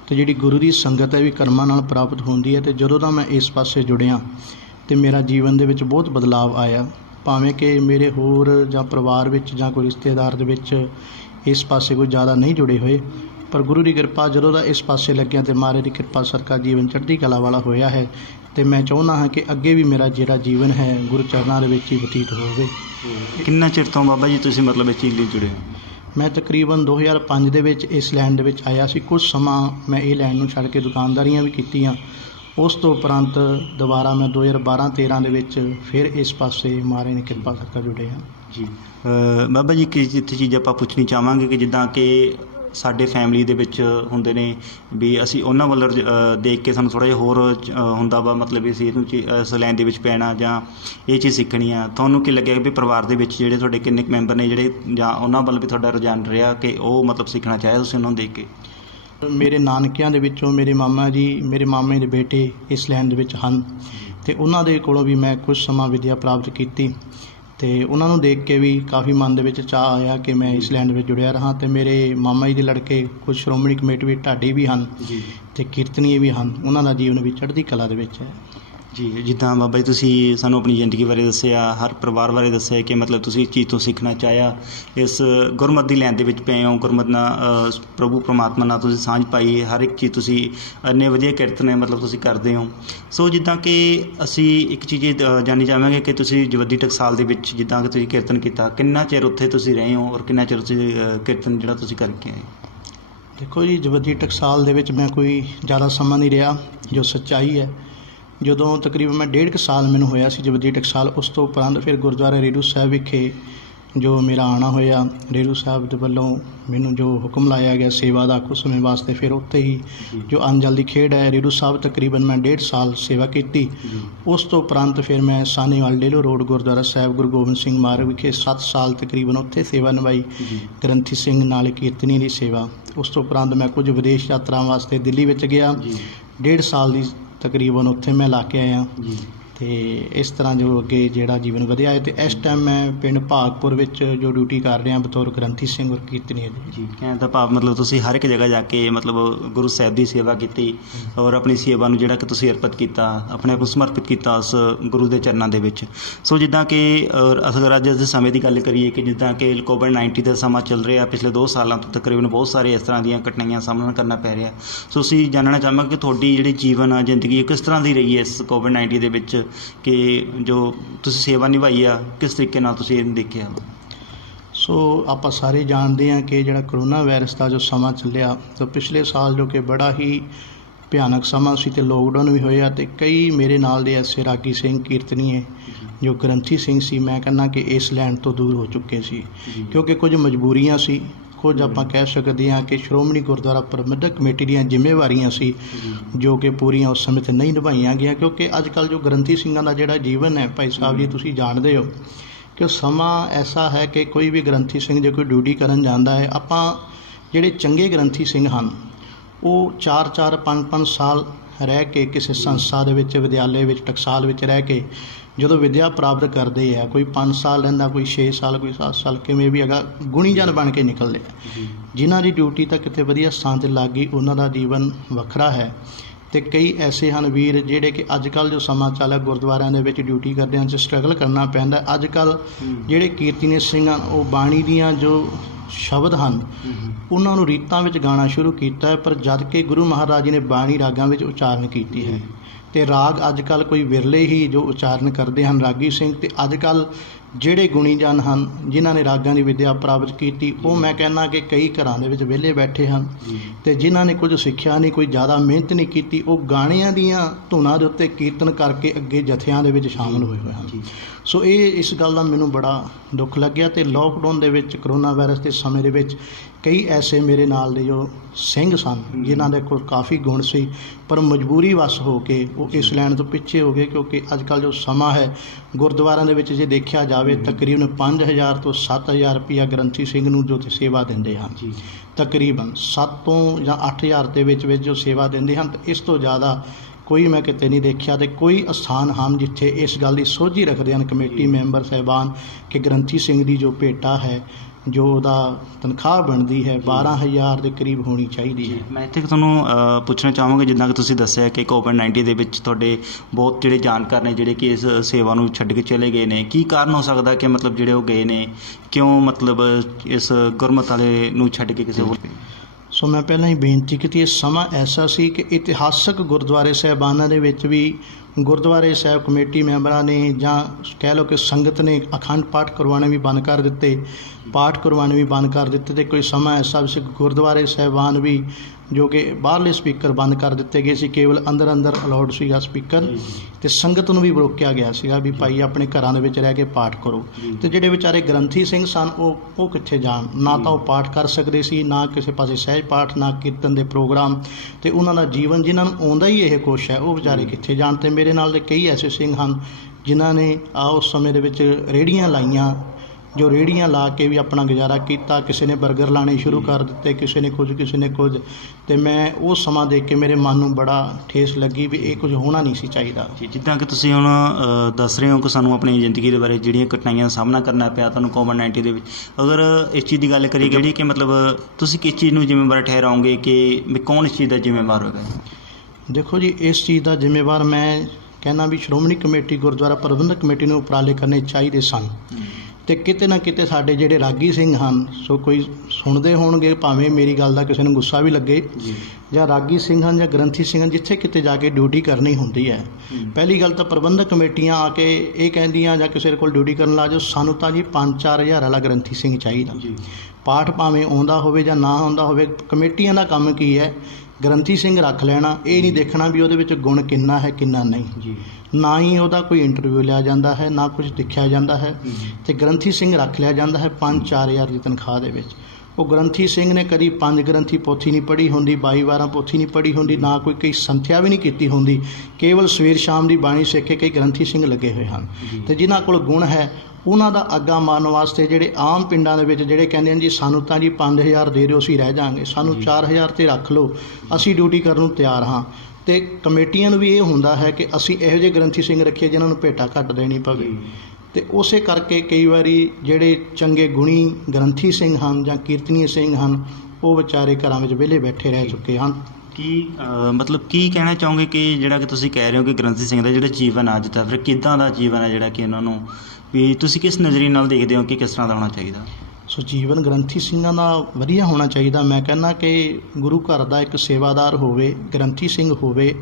ਅਤੇ ਜਿਹੜੀ ਗੁਰੂ ਦੀ ਸੰਗਤ ਹੈ ਵੀ ਕਰਮਾਂ ਨਾਲ ਪ੍ਰਾਪਤ ਹੁੰਦੀ ਹੈ। ਅਤੇ ਜਦੋਂ ਦਾ ਮੈਂ ਇਸ ਪਾਸੇ ਜੁੜਿਆ ਅਤੇ ਮੇਰਾ ਜੀਵਨ ਦੇ ਵਿੱਚ ਬਹੁਤ ਬਦਲਾਵ ਆਇਆ। ਭਾਵੇਂ ਕਿ ਮੇਰੇ ਹੋਰ ਜਾਂ ਪਰਿਵਾਰ ਵਿੱਚ ਜਾਂ ਕੋਈ ਰਿਸ਼ਤੇਦਾਰ ਦੇ ਵਿੱਚ ਇਸ ਪਾਸੇ ਕੋਈ ਜ਼ਿਆਦਾ ਨਹੀਂ ਜੁੜੇ ਹੋਏ, ਪਰ ਗੁਰੂ ਦੀ ਕਿਰਪਾ ਜਦੋਂ ਦਾ ਇਸ ਪਾਸੇ ਲੱਗਿਆ ਅਤੇ ਮਹਾਰਾਜ ਦੀ ਕਿਰਪਾ ਸਰਕਾਰ ਜੀਵਨ ਚੜ੍ਹਦੀ ਕਲਾ ਵਾਲਾ ਹੋਇਆ ਹੈ। ਅਤੇ ਮੈਂ ਚਾਹੁੰਦਾ ਹਾਂ ਕਿ ਅੱਗੇ ਵੀ ਮੇਰਾ ਜਿਹੜਾ ਜੀਵਨ ਹੈ ਗੁਰੂ ਚਰਨਾਂ ਦੇ ਵਿੱਚ ਹੀ ਬਤੀਤ ਹੋਵੇ। ਕਿੰਨਾ ਚਿਰ ਤੋਂ ਬਾਬਾ ਜੀ ਤੁਸੀਂ ਮਤਲਬ ਇਸ ਚੀਜ਼ ਲਈ ਜੁੜੇ ਹੋ? ਮੈਂ ਤਕਰੀਬਨ 2005 ਦੇ ਵਿੱਚ ਇਸ ਲਾਈਨ ਦੇ ਵਿੱਚ ਆਇਆ ਸੀ। ਕੁਝ ਸਮਾਂ ਮੈਂ ਇਹ ਲਾਈਨ ਨੂੰ ਛੱਡ ਕੇ ਦੁਕਾਨਦਾਰੀਆਂ ਵੀ ਕੀਤੀਆਂ। ਉਸ ਤੋਂ ਉਪਰੰਤ ਦੁਬਾਰਾ ਮੈਂ 2012-13 ਦੇ ਵਿੱਚ ਫਿਰ ਇਸ ਪਾਸੇ ਮਹਾਰਾਜ ਦੀ ਕਿਰਪਾ ਕਰਕੇ ਜੁੜੇ ਹਾਂ ਜੀ। ਬਾਬਾ ਜੀ, ਕਿ ਜਿੱਥੇ ਚੀਜ਼ ਆਪਾਂ ਪੁੱਛਣੀ ਚਾਹਾਂਗੇ ਕਿ ਜਿੱਦਾਂ ਕਿ ਸਾਡੇ ਫੈਮਿਲੀ ਦੇ ਵਿੱਚ ਹੁੰਦੇ ਨੇ ਵੀ ਅਸੀਂ ਉਹਨਾਂ ਵੱਲ ਦੇਖ ਕੇ ਸਾਨੂੰ ਥੋੜ੍ਹਾ ਜਿਹਾ ਹੋਰ ਹੁੰਦਾ ਵਾ, ਮਤਲਬ ਅਸੀਂ ਇਹਨੂੰ ਇਸ ਲਾਈਨ ਦੇ ਵਿੱਚ ਪੈਣਾ ਜਾਂ ਇਹ ਚੀਜ਼ ਸਿੱਖਣੀ ਆ। ਤੁਹਾਨੂੰ ਕੀ ਲੱਗਿਆ ਵੀ ਪਰਿਵਾਰ ਦੇ ਵਿੱਚ ਜਿਹੜੇ ਤੁਹਾਡੇ ਕਿੰਨੇ ਕੁ ਮੈਂਬਰ ਨੇ ਜਿਹੜੇ, ਜਾਂ ਉਹਨਾਂ ਵੱਲ ਵੀ ਤੁਹਾਡਾ ਰੁਝਾਨ ਰਿਹਾ ਕਿ ਉਹ ਮਤਲਬ ਸਿੱਖਣਾ ਚਾਹਿਆ ਤੁਸੀਂ ਉਹਨਾਂ ਨੂੰ ਦੇਖ ਕੇ? ਮੇਰੇ ਨਾਨਕਿਆਂ ਦੇ ਵਿੱਚੋਂ ਮੇਰੇ ਮਾਮਾ ਜੀ, ਮੇਰੇ ਮਾਮੇ ਦੇ ਬੇਟੇ ਇਸ ਲਾਈਨ ਦੇ ਵਿੱਚ ਹਨ, ਅਤੇ ਉਹਨਾਂ ਦੇ ਕੋਲੋਂ ਵੀ ਮੈਂ ਕੁਝ ਸਮਾਂ ਵਿੱਦਿਆ ਪ੍ਰਾਪਤ ਕੀਤੀ। ਅਤੇ ਉਹਨਾਂ ਨੂੰ ਦੇਖ ਕੇ ਵੀ ਕਾਫੀ ਮਨ ਦੇ ਵਿੱਚ ਚਾਅ ਆਇਆ ਕਿ ਮੈਂ ਇਸ ਲਾਈਨ ਵਿੱਚ ਜੁੜਿਆ ਰਹਾਂ। ਅਤੇ ਮੇਰੇ ਮਾਮਾ ਜੀ ਦੇ ਲੜਕੇ ਕੁਝ ਸ਼੍ਰੋਮਣੀ ਕਮੇਟੀ ਵੀ ਢਾਡੀ ਵੀ ਹਨ ਅਤੇ ਕੀਰਤਨੀਏ ਵੀ ਹਨ, ਉਹਨਾਂ ਦਾ ਜੀਵਨ ਵੀ ਚੜ੍ਹਦੀ ਕਲਾ ਦੇ ਵਿੱਚ ਹੈ ਜੀ। ਜਿੱਦਾਂ ਬਾਬਾ ਜੀ ਤੁਸੀਂ ਸਾਨੂੰ ਆਪਣੀ ਜ਼ਿੰਦਗੀ ਬਾਰੇ ਦੱਸਿਆ, ਹਰ ਪਰਿਵਾਰ ਬਾਰੇ ਦੱਸਿਆ ਕਿ ਮਤਲਬ ਤੁਸੀਂ ਇਸ ਚੀਜ਼ ਤੋਂ ਸਿੱਖਣਾ ਚਾਹਿਆ, ਇਸ ਗੁਰਮਤਿ ਦੀ ਲਾਈਨ ਦੇ ਵਿੱਚ ਪਏ ਹੋ, ਗੁਰਮਤਿ ਨਾਲ ਪ੍ਰਭੂ ਪਰਮਾਤਮਾ ਨਾਲ ਤੁਸੀਂ ਸਾਂਝ ਪਾਈ, ਹਰ ਇੱਕ ਚੀਜ਼ ਤੁਸੀਂ ਇੰਨੇ ਵਧੀਆ ਕੀਰਤਨ ਮਤਲਬ ਤੁਸੀਂ ਕਰਦੇ ਹੋ। ਸੋ ਜਿੱਦਾਂ ਕਿ ਅਸੀਂ ਇੱਕ ਚੀਜ਼ ਜਾਣਨੀ ਚਾਹਾਂਗੇ ਕਿ ਤੁਸੀਂ ਜਵੱਦੀ ਟਕਸਾਲ ਦੇ ਵਿੱਚ ਜਿੱਦਾਂ ਕਿ ਤੁਸੀਂ ਕੀਰਤਨ ਕੀਤਾ, ਕਿੰਨਾ ਚਿਰ ਉੱਥੇ ਤੁਸੀਂ ਰਹੇ ਹੋ ਔਰ ਕਿੰਨਾ ਚਿਰ ਤੁਸੀਂ ਕੀਰਤਨ ਜਿਹੜਾ ਤੁਸੀਂ ਕਰਕੇ ਆਏ? ਦੇਖੋ ਜੀ, ਜਵੱਦੀ ਟਕਸਾਲ ਦੇ ਵਿੱਚ ਮੈਂ ਕੋਈ ਜ਼ਿਆਦਾ ਸਮਾਂ ਨਹੀਂ ਰਿਹਾ, ਜੋ ਸੱਚਾਈ ਹੈ। ਜਦੋਂ ਤਕਰੀਬਨ ਮੈਂ 1.5 ਸਾਲ ਮੈਨੂੰ ਹੋਇਆ ਸੀ ਜਵੱਦੀ ਟਕਸਾਲ, ਉਸ ਤੋਂ ਉਪਰੰਤ ਫਿਰ ਗੁਰਦੁਆਰਾ ਰੇਰੂ ਸਾਹਿਬ ਵਿਖੇ ਜੋ ਮੇਰਾ ਆਉਣਾ ਹੋਇਆ, ਰੇਰੂ ਸਾਹਿਬ ਦੇ ਵੱਲੋਂ ਮੈਨੂੰ ਜੋ ਹੁਕਮ ਲਾਇਆ ਗਿਆ ਸੇਵਾ ਦਾ ਕੁਝ ਸਮੇਂ ਵਾਸਤੇ, ਫਿਰ ਉੱਥੇ ਹੀ ਜੋ ਅੰਜਲ ਦੀ ਖੇਡ ਹੈ ਰੇਰੂ ਸਾਹਿਬ, ਤਕਰੀਬਨ ਮੈਂ 1.5 ਸਾਲ ਸੇਵਾ ਕੀਤੀ। ਉਸ ਤੋਂ ਉਪਰੰਤ ਫਿਰ ਮੈਂ ਸਾਹਨੇਵਾਲ ਡੇਲੋ ਰੋਡ ਗੁਰਦੁਆਰਾ ਸਾਹਿਬ ਗੁਰੂ ਗੋਬਿੰਦ ਸਿੰਘ ਮਾਰਗ ਵਿਖੇ 7 ਸਾਲ ਤਕਰੀਬਨ ਉੱਥੇ ਸੇਵਾ ਨਿਭਾਈ, ਗ੍ਰੰਥੀ ਸਿੰਘ ਨਾਲ ਕੀਰਤਨੀ ਦੀ ਸੇਵਾ। ਉਸ ਤੋਂ ਉਪਰੰਤ ਮੈਂ ਕੁਝ ਵਿਦੇਸ਼ ਯਾਤਰਾ ਵਾਸਤੇ ਦਿੱਲੀ ਵਿੱਚ ਗਿਆ, 1.5 ਸਾਲ ਦੀ ਤਕਰੀਬਨ ਉੱਥੇ ਮੈਂ ਲਾ ਕੇ ਆਇਆ। ਅਤੇ ਇਸ ਤਰ੍ਹਾਂ ਜੋ ਅੱਗੇ ਜਿਹੜਾ ਜੀਵਨ ਵਧਿਆ ਹੈ। ਅਤੇ ਇਸ ਟਾਈਮ ਮੈਂ ਪਿੰਡ ਭਾਗਪੁਰ ਵਿੱਚ ਜੋ ਡਿਊਟੀ ਕਰ ਰਿਹਾ ਬਤੌਰ ਗ੍ਰੰਥੀ ਸਿੰਘ ਔਰ ਕੀਰਤਨੀਏ ਦੇ ਜੀ। ਕਹਿਣ ਦਾ ਭਾਵ ਮਤਲਬ ਤੁਸੀਂ ਹਰ ਇੱਕ ਜਗ੍ਹਾ ਜਾ ਕੇ ਮਤਲਬ ਗੁਰੂ ਸਾਹਿਬ ਦੀ ਸੇਵਾ ਕੀਤੀ ਔਰ ਆਪਣੀ ਸੇਵਾ ਨੂੰ ਜਿਹੜਾ ਕਿ ਤੁਸੀਂ ਅਰਪਿਤ ਕੀਤਾ, ਆਪਣੇ ਆਪ ਨੂੰ ਸਮਰਪਿਤ ਕੀਤਾ ਉਸ ਗੁਰੂ ਦੇ ਚਰਨਾਂ ਦੇ ਵਿੱਚ। ਸੋ ਜਿੱਦਾਂ ਕਿ ਅਗਰ ਅੱਜ ਦੇ ਸਮੇਂ ਦੀ ਗੱਲ ਕਰੀਏ ਕਿ ਜਿੱਦਾਂ ਕਿ ਕੋਵਿਡ-19 ਦਾ ਸਮਾਂ ਚੱਲ ਰਿਹਾ, ਪਿਛਲੇ 2 ਸਾਲਾਂ ਤੋਂ ਤਕਰੀਬਨ ਬਹੁਤ ਸਾਰੇ ਇਸ ਤਰ੍ਹਾਂ ਦੀਆਂ ਘਟਨਾਵਾਂ ਸਾਹਮਣਾ ਕਰਨਾ ਪੈ ਰਿਹਾ। ਸੋ ਅਸੀਂ ਜਾਣਨਾ ਚਾਹਾਂਗੇ ਕਿ ਤੁਹਾਡੀ ਜਿਹੜੀ ਜੀਵਨ ਆ, ਜ਼ਿੰਦਗੀ ਕਿਸ ਤਰ੍ਹਾਂ ਦੀ ਰਹੀ ਹੈ ਇਸ ਕੋਵਿਡ-19 ਦੇ ਵਿੱਚ, ਕਿ ਜੋ ਤੁਸੀਂ ਸੇਵਾ ਨਿਭਾਈ ਆ, ਕਿਸ ਤਰੀਕੇ ਨਾਲ ਤੁਸੀਂ ਇਹਨੂੰ ਦੇਖਿਆ? ਸੋ ਆਪਾਂ ਸਾਰੇ ਜਾਣਦੇ ਹਾਂ ਕਿ ਜਿਹੜਾ ਕਰੋਨਾ ਵਾਇਰਸ ਦਾ ਜੋ ਸਮਾਂ ਚੱਲਿਆ, ਤਾਂ ਪਿਛਲੇ ਸਾਲ ਜੋ ਕਿ ਬੜਾ ਹੀ ਭਿਆਨਕ ਸਮਾਂ ਸੀ ਤੇ ਲੋਕਡਾਊਨ ਵੀ ਹੋਇਆ ਤੇ ਕਈ ਮੇਰੇ ਨਾਲ ਦੇ ਐਸੇ ਰਾਗੀ ਸਿੰਘ ਕੀਰਤਨੀਏ ਜੋ ਗ੍ਰੰਥੀ ਸਿੰਘ ਸੀ, ਮੈਂ ਕਹਿੰਦਾ ਕਿ ਇਸ ਲੈਣ ਤੋਂ ਦੂਰ ਹੋ ਚੁੱਕੇ ਸੀ, ਕਿਉਂਕਿ ਕੁਝ ਮਜਬੂਰੀਆਂ ਸੀ, ਕੁਝ ਆਪਾਂ ਕਹਿ ਸਕਦੇ ਹਾਂ ਕਿ ਸ਼੍ਰੋਮਣੀ ਗੁਰਦੁਆਰਾ ਪ੍ਰਬੰਧਕ ਕਮੇਟੀ ਦੀਆਂ ਜ਼ਿੰਮੇਵਾਰੀਆਂ ਸੀ ਜੋ ਕਿ ਪੂਰੀਆਂ ਉਸ ਸਮੇਂ 'ਤੇ ਨਹੀਂ ਨਿਭਾਈਆਂ ਗਈਆਂ। ਕਿਉਂਕਿ ਅੱਜ ਕੱਲ੍ਹ ਜੋ ਗ੍ਰੰਥੀ ਸਿੰਘਾਂ ਦਾ ਜਿਹੜਾ ਜੀਵਨ ਹੈ ਭਾਈ ਸਾਹਿਬ ਜੀ, ਤੁਸੀਂ ਜਾਣਦੇ ਹੋ ਕਿ ਸਮਾਂ ਐਸਾ ਹੈ ਕਿ ਕੋਈ ਵੀ ਗ੍ਰੰਥੀ ਸਿੰਘ ਜੇ ਕੋਈ ਡਿਊਟੀ ਕਰਨ ਜਾਂਦਾ ਹੈ, ਆਪਾਂ ਜਿਹੜੇ ਚੰਗੇ ਗ੍ਰੰਥੀ ਸਿੰਘ ਹਨ ਉਹ 4-4 5-5 ਸਾਲ ਰਹਿ ਕੇ ਕਿਸੇ ਸੰਸਥਾ ਦੇ ਵਿੱਚ, ਵਿਦਿਆਲੇ ਵਿੱਚ, ਟਕਸਾਲ ਵਿੱਚ ਰਹਿ ਕੇ ਜਦੋਂ ਵਿੱਦਿਆ ਪ੍ਰਾਪਤ ਕਰਦੇ ਆ, ਕੋਈ 5 ਸਾਲ ਰਹਿੰਦਾ, ਕੋਈ 6 ਸਾਲ, ਕੋਈ 7 ਸਾਲ, ਕਿਵੇਂ ਵੀ ਹੈਗਾ, ਗੁਣੀਜਨ ਬਣ ਕੇ ਨਿਕਲਦੇ ਆ। ਜਿਨ੍ਹਾਂ ਦੀ ਡਿਊਟੀ ਤਾਂ ਕਿਤੇ ਵਧੀਆ ਸਥਾਨ 'ਤੇ ਲੱਗ ਗਈ, ਉਹਨਾਂ ਦਾ ਜੀਵਨ ਵੱਖਰਾ ਹੈ। ਅਤੇ ਕਈ ਐਸੇ ਹਨ ਵੀਰ ਜਿਹੜੇ ਕਿ ਅੱਜ ਕੱਲ੍ਹ ਜੋ ਸਮਾਂ ਚੱਲ ਰਿਹਾ ਗੁਰਦੁਆਰਿਆਂ ਦੇ ਵਿੱਚ ਡਿਊਟੀ ਕਰਦਿਆਂ 'ਚ ਸਟਰਗਲ ਕਰਨਾ ਪੈਂਦਾ। ਅੱਜ ਕੱਲ੍ਹ ਜਿਹੜੇ ਕੀਰਤਨੀ ਸਿੰਘ ਹਨ ਉਹ ਬਾਣੀ ਦੀਆਂ ਜੋ ਸ਼ਬਦ ਹਨ ਉਹਨਾਂ ਨੂੰ ਰੀਤਾਂ ਵਿੱਚ ਗਾਉਣਾ ਸ਼ੁਰੂ ਕੀਤਾ ਹੈ, ਪਰ ਜਦ ਕਿ ਗੁਰੂ ਮਹਾਰਾਜ ਜੀ ਨੇ ਬਾਣੀ ਰਾਗਾਂ ਵਿੱਚ ਉਚਾਰਨ ਕੀਤੀ ਹੈ ਅਤੇ ਰਾਗ ਅੱਜ ਕੱਲ੍ਹ ਕੋਈ ਵਿਰਲੇ ਹੀ ਜੋ ਉਚਾਰਨ ਕਰਦੇ ਹਨ ਰਾਗੀ ਸਿੰਘ। ਅਤੇ ਅੱਜ ਕੱਲ੍ਹ ਜਿਹੜੇ ਗੁਣੀਜਨ ਹਨ ਜਿਨ੍ਹਾਂ ਨੇ ਰਾਗਾਂ ਦੀ ਵਿੱਦਿਆ ਪ੍ਰਾਪਤ ਕੀਤੀ, ਉਹ ਮੈਂ ਕਹਿੰਦਾ ਕਿ ਕਈ ਘਰਾਂ ਦੇ ਵਿੱਚ ਵਿਹਲੇ ਬੈਠੇ ਹਨ ਅਤੇ ਜਿਨ੍ਹਾਂ ਨੇ ਕੁਝ ਸਿੱਖਿਆ ਨਹੀਂ, ਕੋਈ ਜ਼ਿਆਦਾ ਮਿਹਨਤ ਨਹੀਂ ਕੀਤੀ, ਉਹ ਗਾਣਿਆਂ ਦੀਆਂ ਧੁਨਾਂ ਦੇ ਉੱਤੇ ਕੀਰਤਨ ਕਰਕੇ ਅੱਗੇ ਜਥਿਆਂ ਦੇ ਵਿੱਚ ਸ਼ਾਮਲ ਹੋਏ ਹਨ। ਸੋ ਇਸ ਗੱਲ ਦਾ ਮੈਨੂੰ ਬੜਾ ਦੁੱਖ ਲੱਗਿਆ। ਅਤੇ ਲੋਕਡਾਊਨ ਦੇ ਵਿੱਚ, ਕਰੋਨਾ ਵਾਇਰਸ ਦੇ ਸਮੇਂ ਦੇ ਵਿੱਚ ਕਈ ਐਸੇ ਮੇਰੇ ਨਾਲ ਦੇ ਜੋ ਸਿੰਘ ਸਨ ਜਿਨ੍ਹਾਂ ਦੇ ਕੋਲ ਕਾਫੀ ਗੁਣ ਸੀ, ਪਰ ਮਜਬੂਰੀ ਵੱਸ ਹੋ ਕੇ ਉਹ ਇਸ ਲੈਣ ਤੋਂ ਪਿੱਛੇ ਹੋ ਗਏ। ਕਿਉਂਕਿ ਅੱਜ ਕੱਲ੍ਹ ਜੋ ਸਮਾਂ ਹੈ ਗੁਰਦੁਆਰਿਆਂ ਦੇ ਵਿੱਚ ਜੇ ਦੇਖਿਆ ਜਾਵੇ ਤਕਰੀਬਨ 5000 ਤੋਂ 7000 ਰੁਪਈਆ ਗ੍ਰੰਥੀ ਸਿੰਘ ਨੂੰ ਜੋ ਸੇਵਾ ਦਿੰਦੇ ਹਨ, ਤਕਰੀਬਨ 7 ਤੋਂ ਜਾਂ 8000 ਦੇ ਵਿੱਚ ਜੋ ਸੇਵਾ ਦਿੰਦੇ ਹਨ। ਅਤੇ ਇਸ ਤੋਂ ਜ਼ਿਆਦਾ ਕੋਈ ਮੈਂ ਕਿਤੇ ਨਹੀਂ ਦੇਖਿਆ। ਅਤੇ ਕੋਈ ਅਸਥਾਨ ਹਨ ਜਿੱਥੇ ਇਸ ਗੱਲ ਦੀ ਸੋਝੀ ਰੱਖਦੇ ਹਨ ਕਮੇਟੀ ਮੈਂਬਰ ਸਾਹਿਬਾਨ ਕਿ ਗ੍ਰੰਥੀ ਸਿੰਘ ਦੀ ਜੋ ਭੇਟਾ ਹੈ, ਜੋ ਉਹਦਾ ਤਨਖਾਹ ਬਣਦੀ ਹੈ 12000 ਦੇ ਕਰੀਬ ਹੋਣੀ ਚਾਹੀਦੀ ਹੈ। ਮੈਂ ਇੱਥੇ ਤੁਹਾਨੂੰ ਪੁੱਛਣਾ ਚਾਹਾਂਗਾ, ਜਿੱਦਾਂ ਕਿ ਤੁਸੀਂ ਦੱਸਿਆ ਕਿ ਕੋਵਿਡ-19 ਦੇ ਵਿੱਚ ਤੁਹਾਡੇ ਬਹੁਤ ਜਿਹੜੇ ਜਾਣਕਾਰ ਨੇ ਜਿਹੜੇ ਕਿ ਇਸ ਸੇਵਾ ਨੂੰ ਛੱਡ ਕੇ ਚਲੇ ਗਏ ਨੇ, ਕੀ ਕਾਰਨ ਹੋ ਸਕਦਾ ਕਿ ਮਤਲਬ ਜਿਹੜੇ ਉਹ ਗਏ ਨੇ, ਕਿਉਂ ਮਤਲਬ ਇਸ ਗੁਰਮਤਿ ਵਾਲੇ ਨੂੰ ਛੱਡ ਕੇ ਕਿਸੇ ਹੋਰ? ਸੋ ਮੈਂ ਪਹਿਲਾਂ ਹੀ ਬੇਨਤੀ ਕੀਤੀ, ਇਹ ਸਮਾਂ ਐਸਾ ਸੀ ਕਿ ਇਤਿਹਾਸਕ ਗੁਰਦੁਆਰੇ ਸਾਹਿਬਾਨਾਂ ਦੇ ਵਿੱਚ ਵੀ ਗੁਰਦੁਆਰੇ ਸਾਹਿਬ ਕਮੇਟੀ ਮੈਂਬਰਾਂ ਨੇ ਜਾਂ ਕਹਿ ਲਓ ਕਿ ਸੰਗਤ ਨੇ ਅਖੰਡ ਪਾਠ ਕਰਵਾਉਣੇ ਵੀ ਬੰਦ ਕਰ ਦਿੱਤੇ, ਪਾਠ ਕਰਵਾਉਣੇ ਵੀ ਬੰਦ ਕਰ ਦਿੱਤੇ। ਅਤੇ ਕੋਈ ਸਮਾਂ ਐਸਾ ਵੀ ਸੀ ਗੁਰਦੁਆਰੇ ਸਾਹਿਬਾਨ ਵੀ ਜੋ ਕਿ ਬਾਹਰਲੇ ਸਪੀਕਰ ਬੰਦ ਕਰ ਦਿੱਤੇ ਗਏ ਸੀ, ਕੇਵਲ ਅੰਦਰ ਅਲਾਉਡ ਸੀਗਾ ਸਪੀਕਰ, ਅਤੇ ਸੰਗਤ ਨੂੰ ਵੀ ਰੋਕਿਆ ਗਿਆ ਸੀਗਾ ਵੀ ਭਾਈ ਆਪਣੇ ਘਰਾਂ ਦੇ ਵਿੱਚ ਰਹਿ ਕੇ ਪਾਠ ਕਰੋ। ਅਤੇ ਜਿਹੜੇ ਵਿਚਾਰੇ ਗ੍ਰੰਥੀ ਸਿੰਘ ਸਨ ਉਹ ਕਿੱਥੇ ਜਾਣ, ਨਾ ਤਾਂ ਉਹ ਪਾਠ ਕਰ ਸਕਦੇ ਸੀ, ਨਾ ਕਿਸੇ ਪਾਸੇ ਸਹਿਜ ਪਾਠ, ਨਾ ਕੀਰਤਨ ਦੇ ਪ੍ਰੋਗਰਾਮ, ਅਤੇ ਉਹਨਾਂ ਦਾ ਜੀਵਨ ਜਿਨ੍ਹਾਂ ਨੂੰ ਆਉਂਦਾ ਹੀ ਇਹ ਕੁਛ ਹੈ ਉਹ ਵਿਚਾਰੇ ਕਿੱਥੇ ਜਾਣ। ਅਤੇ ਮੇਰੇ ਨਾਲ ਦੇ ਕਈ ਐਸੇ ਸਿੰਘ ਹਨ ਜਿਨ੍ਹਾਂ ਨੇ ਉਸ ਸਮੇਂ ਦੇ ਵਿੱਚ ਰੇਹੜੀਆਂ ਲਾਈਆਂ, ਜੋ ਰੇਹੜੀਆਂ ਲਾ ਕੇ ਵੀ ਆਪਣਾ ਗੁਜ਼ਾਰਾ ਕੀਤਾ। ਕਿਸੇ ਨੇ ਬਰਗਰ ਲਾਣੇ ਸ਼ੁਰੂ ਕਰ ਦਿੱਤੇ, ਕਿਸੇ ਨੇ ਕੁਝ। ਅਤੇ ਮੈਂ ਉਹ ਸਮਾਂ ਦੇਖ ਕੇ ਮੇਰੇ ਮਨ ਨੂੰ ਬੜਾ ਠੇਸ ਲੱਗੀ ਵੀ ਇਹ ਕੁਝ ਹੋਣਾ ਨਹੀਂ ਸੀ ਚਾਹੀਦਾ। ਜਿੱਦਾਂ ਕਿ ਤੁਸੀਂ ਹੁਣ ਦੱਸ ਰਹੇ ਹੋ ਕਿ ਸਾਨੂੰ ਆਪਣੀ ਜ਼ਿੰਦਗੀ ਦੇ ਬਾਰੇ ਜਿਹੜੀਆਂ ਕਠਿਨਾਈਆਂ ਦਾ ਸਾਹਮਣਾ ਕਰਨਾ ਪਿਆ ਤੁਹਾਨੂੰ ਕੋਵਿਡ-19 ਦੇ ਵਿੱਚ, ਅਗਰ ਇਸ ਚੀਜ਼ ਦੀ ਗੱਲ ਕਰੀਏ ਜਿਹੜੀ ਕਿ ਮਤਲਬ ਤੁਸੀਂ ਕਿਸ ਚੀਜ਼ ਨੂੰ ਜ਼ਿੰਮੇਵਾਰ ਠਹਿਰਾਓਗੇ ਕਿ ਕੌਣ ਇਸ ਚੀਜ਼ ਦਾ ਜ਼ਿੰਮੇਵਾਰ ਹੋਵੇਗਾ? ਦੇਖੋ ਜੀ, ਇਸ ਚੀਜ਼ ਦਾ ਜ਼ਿੰਮੇਵਾਰ ਮੈਂ ਕਹਿੰਦਾ ਵੀ ਸ਼੍ਰੋਮਣੀ ਕਮੇਟੀ ਗੁਰਦੁਆਰਾ ਪ੍ਰਬੰਧਕ ਕਮੇਟੀ ਨੂੰ ਉਪਰਾਲੇ ਕਰਨੇ ਚਾਹੀਦੇ ਸਨ। ਅਤੇ ਕਿਤੇ ਨਾ ਕਿਤੇ ਸਾਡੇ ਜਿਹੜੇ ਰਾਗੀ ਸਿੰਘ ਹਨ, ਸੋ ਕੋਈ ਸੁਣਦੇ ਹੋਣਗੇ, ਭਾਵੇਂ ਮੇਰੀ ਗੱਲ ਦਾ ਕਿਸੇ ਨੂੰ ਗੁੱਸਾ ਵੀ ਲੱਗੇ, ਜਾਂ ਰਾਗੀ ਸਿੰਘ ਹਨ ਜਾਂ ਗ੍ਰੰਥੀ ਸਿੰਘ ਹਨ, ਜਿੱਥੇ ਕਿਤੇ ਜਾ ਕੇ ਡਿਊਟੀ ਕਰਨੀ ਹੁੰਦੀ ਹੈ, ਪਹਿਲੀ ਗੱਲ ਤਾਂ ਪ੍ਰਬੰਧਕ ਕਮੇਟੀਆਂ ਆ ਕੇ ਇਹ ਕਹਿੰਦੀਆਂ ਜਾਂ ਕਿਸੇ ਕੋਲ ਡਿਊਟੀ ਕਰਨ ਲਾ ਜਾਓ, ਸਾਨੂੰ ਤਾਂ ਜੀ 5-4 ਹਜ਼ਾਰ ਵਾਲਾ ਗ੍ਰੰਥੀ ਸਿੰਘ ਚਾਹੀਦਾ। ਪਾਠ ਭਾਵੇਂ ਆਉਂਦਾ ਹੋਵੇ ਜਾਂ ਨਾ ਆਉਂਦਾ ਹੋਵੇ, ਕਮੇਟੀਆਂ ਦਾ ਕੰਮ ਕੀ ਹੈ, ਗ੍ਰੰਥੀ ਸਿੰਘ ਰੱਖ ਲੈਣਾ, ਇਹ ਨਹੀਂ ਦੇਖਣਾ ਵੀ ਉਹਦੇ ਵਿੱਚ ਗੁਣ ਕਿੰਨਾ ਹੈ ਕਿੰਨਾ ਨਹੀਂ, ਨਾ ਹੀ ਉਹਦਾ ਕੋਈ ਇੰਟਰਵਿਊ ਲਿਆ ਜਾਂਦਾ ਹੈ, ਨਾ ਕੁਝ ਦੇਖਿਆ ਜਾਂਦਾ ਹੈ। ਅਤੇ ਗ੍ਰੰਥੀ ਸਿੰਘ ਰੱਖ ਲਿਆ ਜਾਂਦਾ ਹੈ 5-4 ਹਜ਼ਾਰ ਦੀ ਤਨਖਾਹ ਦੇ ਵਿੱਚ। ਉਹ ਗ੍ਰੰਥੀ ਸਿੰਘ ਨੇ ਕਦੀ 5 ਗ੍ਰੰਥੀ ਪੋਥੀ ਨਹੀਂ ਪੜ੍ਹੀ ਹੁੰਦੀ, 22-12 ਪੋਥੀ ਨਹੀਂ ਪੜ੍ਹੀ ਹੁੰਦੀ, ਨਾ ਕੋਈ ਸੰਥਿਆ ਵੀ ਨਹੀਂ ਕੀਤੀ ਹੁੰਦੀ, ਕੇਵਲ ਸਵੇਰ ਸ਼ਾਮ ਦੀ ਬਾਣੀ ਸਿੱਖ ਕੇ ਕਈ ਗ੍ਰੰਥੀ ਸਿੰਘ ਲੱਗੇ ਹੋਏ ਹਨ। ਅਤੇ ਜਿਨ੍ਹਾਂ ਕੋਲ ਗੁਣ ਹੈ ਉਹਨਾਂ ਦਾ ਅੱਗਾ ਮਾਰਨ ਵਾਸਤੇ ਜਿਹੜੇ ਆਮ ਪਿੰਡਾਂ ਦੇ ਵਿੱਚ ਜਿਹੜੇ ਕਹਿੰਦੇ ਹਨ ਜੀ ਸਾਨੂੰ ਤਾਂ ਜੀ 5000 ਦੇ ਦਿਓ ਅਸੀਂ ਰਹਿ ਜਾਵਾਂਗੇ, ਸਾਨੂੰ 4000 'ਤੇ ਰੱਖ ਲਓ, ਅਸੀਂ ਡਿਊਟੀ ਕਰਨ ਨੂੰ ਤਿਆਰ ਹਾਂ। ਅਤੇ ਕਮੇਟੀਆਂ ਨੂੰ ਵੀ ਇਹ ਹੁੰਦਾ ਹੈ ਕਿ ਅਸੀਂ ਇਹੋ ਜਿਹੇ ਗ੍ਰੰਥੀ ਸਿੰਘ ਰੱਖੀਏ ਜਿਨ੍ਹਾਂ ਨੂੰ ਭੇਟਾ ਘੱਟ ਦੇਣੀ ਪਵੇ। ਅਤੇ ਉਸੇ ਕਰਕੇ ਕਈ ਵਾਰੀ ਜਿਹੜੇ ਚੰਗੇ ਗੁਣੀ ਗ੍ਰੰਥੀ ਸਿੰਘ ਹਨ ਜਾਂ ਕੀਰਤਨੀਏ ਸਿੰਘ ਹਨ ਉਹ ਵਿਚਾਰੇ ਘਰਾਂ ਵਿੱਚ ਵਿਹਲੇ ਬੈਠੇ ਰਹਿ ਚੁੱਕੇ ਹਨ। ਮਤਲਬ ਕੀ ਕਹਿਣਾ ਚਾਹੋਗੇ ਕਿ ਜਿਹੜਾ ਕਿ ਤੁਸੀਂ ਕਹਿ ਰਹੇ ਹੋ ਕਿ ਗ੍ਰੰਥੀ ਸਿੰਘ ਦਾ ਜਿਹੜਾ ਜੀਵਨ ਅੱਜ ਦਾ ਫਿਰ ਕਿੱਦਾਂ ਦਾ ਜੀਵਨ ਹੈ ਜਿਹੜਾ ਕਿ ਉਹਨਾਂ ਨੂੰ ਵੀ ਤੁਸੀਂ ਕਿਸ ਨਜ਼ਰੀਏ ਨਾਲ ਦੇਖਦੇ ਹੋ ਕਿ ਕਿਸ ਤਰ੍ਹਾਂ ਦਾ ਹੋਣਾ ਚਾਹੀਦਾ? ਸੋ ਜੀਵਨ ਗ੍ਰੰਥੀ ਸਿੰਘਾਂ ਦਾ ਵਧੀਆ ਹੋਣਾ ਚਾਹੀਦਾ। ਮੈਂ ਕਹਿੰਦਾ ਕਿ ਗੁਰੂ ਘਰ ਦਾ ਇੱਕ ਸੇਵਾਦਾਰ ਹੋਵੇ, ਗ੍ਰੰਥੀ ਸਿੰਘ ਹੋਵੇ,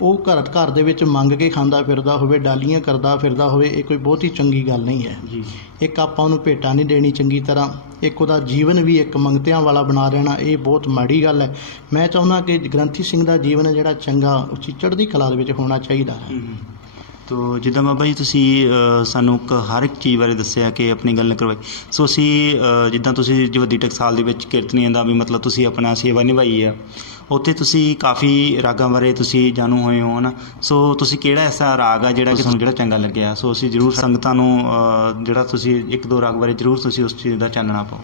ਉਹ ਘਰ ਦੇ ਵਿੱਚ ਮੰਗ ਕੇ ਖਾਂਦਾ ਫਿਰਦਾ ਹੋਵੇ, ਡਾਲੀਆਂ ਕਰਦਾ ਫਿਰਦਾ ਹੋਵੇ, ਇਹ ਕੋਈ ਬਹੁਤੀ ਚੰਗੀ ਗੱਲ ਨਹੀਂ ਹੈ। ਜੀ ਇੱਕ ਆਪਾਂ ਉਹਨੂੰ ਭੇਟਾ ਨਹੀਂ ਦੇਣੀ ਚੰਗੀ ਤਰ੍ਹਾਂ, ਇੱਕ ਉਹਦਾ ਜੀਵਨ ਵੀ ਇੱਕ ਮੰਗਤਿਆਂ ਵਾਲਾ ਬਣਾ ਦੇਣਾ, ਇਹ ਬਹੁਤ ਮਾੜੀ ਗੱਲ ਹੈ। ਮੈਂ ਚਾਹੁੰਦਾ ਕਿ ਗ੍ਰੰਥੀ ਸਿੰਘ ਦਾ ਜੀਵਨ ਹੈ ਜਿਹੜਾ ਚੰਗਾ, ਉੱਚੀ ਚੜ੍ਹਦੀ ਕਲਾ ਦੇ ਵਿੱਚ ਹੋਣਾ ਚਾਹੀਦਾ ਹੈ। ਤੋ ਜਿੱਦਾਂ ਬਾਬਾ ਜੀ ਤੁਸੀਂ ਸਾਨੂੰ ਹਰ ਇੱਕ ਚੀਜ਼ ਬਾਰੇ ਦੱਸਿਆ ਕਿ ਆਪਣੀ ਗੱਲ ਕਰਵਾਈ, ਸੋ ਅਸੀਂ ਜਿੱਦਾਂ ਤੁਸੀਂ ਜਵੱਦੀ ਟਕਸਾਲ ਦੇ ਵਿੱਚ ਕੀਰਤਨੀਆਂ ਦਾ ਵੀ ਮਤਲਬ ਤੁਸੀਂ ਆਪਣਾ ਸੇਵਾ ਨਿਭਾਈ ਆ, ਉੱਥੇ ਤੁਸੀਂ ਕਾਫੀ ਰਾਗਾਂ ਬਾਰੇ ਤੁਸੀਂ ਜਾਣੂ ਹੋਏ ਹੋ, ਹੈ ਨਾ। ਸੋ ਤੁਸੀਂ ਕਿਹੜਾ ਐਸਾ ਰਾਗ ਆ ਜਿਹੜਾ ਕਿ ਤੁਹਾਨੂੰ ਜਿਹੜਾ ਚੰਗਾ ਲੱਗਿਆ? ਸੋ ਅਸੀਂ ਜ਼ਰੂਰ ਸੰਗਤਾਂ ਨੂੰ ਜਿਹੜਾ ਤੁਸੀਂ 1-2 ਰਾਗ ਬਾਰੇ ਜ਼ਰੂਰ ਤੁਸੀਂ ਉਸ ਚੀਜ਼ ਦਾ ਚਾਨਣਾ ਪਾਓ।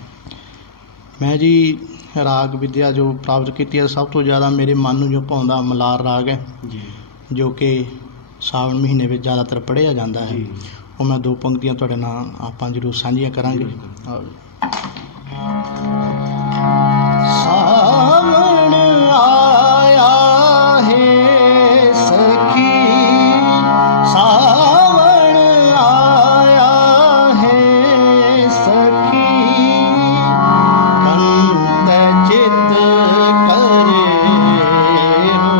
ਮੈਂ ਜੀ ਰਾਗ ਵਿਦਿਆ ਜੋ ਪ੍ਰਾਪਤ ਕੀਤੀ ਹੈ, ਸਭ ਤੋਂ ਜ਼ਿਆਦਾ ਮੇਰੇ ਮਨ ਨੂੰ ਜੋ ਭਾਉਂਦਾ ਮਲਾਰ ਰਾਗ ਹੈ, ਜੀ ਜੋ ਕਿ ਸਾਵਣ ਮਹੀਨੇ ਵਿੱਚ ਜ਼ਿਆਦਾਤਰ ਪੜ੍ਹਿਆ ਜਾਂਦਾ ਹੈ। ਉਹ ਮੈਂ 2 ਪੰਕਤੀਆਂ ਤੁਹਾਡੇ ਨਾਲ ਆਪਾਂ ਜ਼ਰੂਰ ਸਾਂਝੀਆਂ ਕਰਾਂਗੇ। ਸਾਵਣ ਆਇਆ ਹੈ ਸਖੀ, ਸਾਵਣ ਆਇਆ ਹੈ ਸਖੀ, ਕੰਤ ਚਿਤ ਕਰੇ ਹੋ,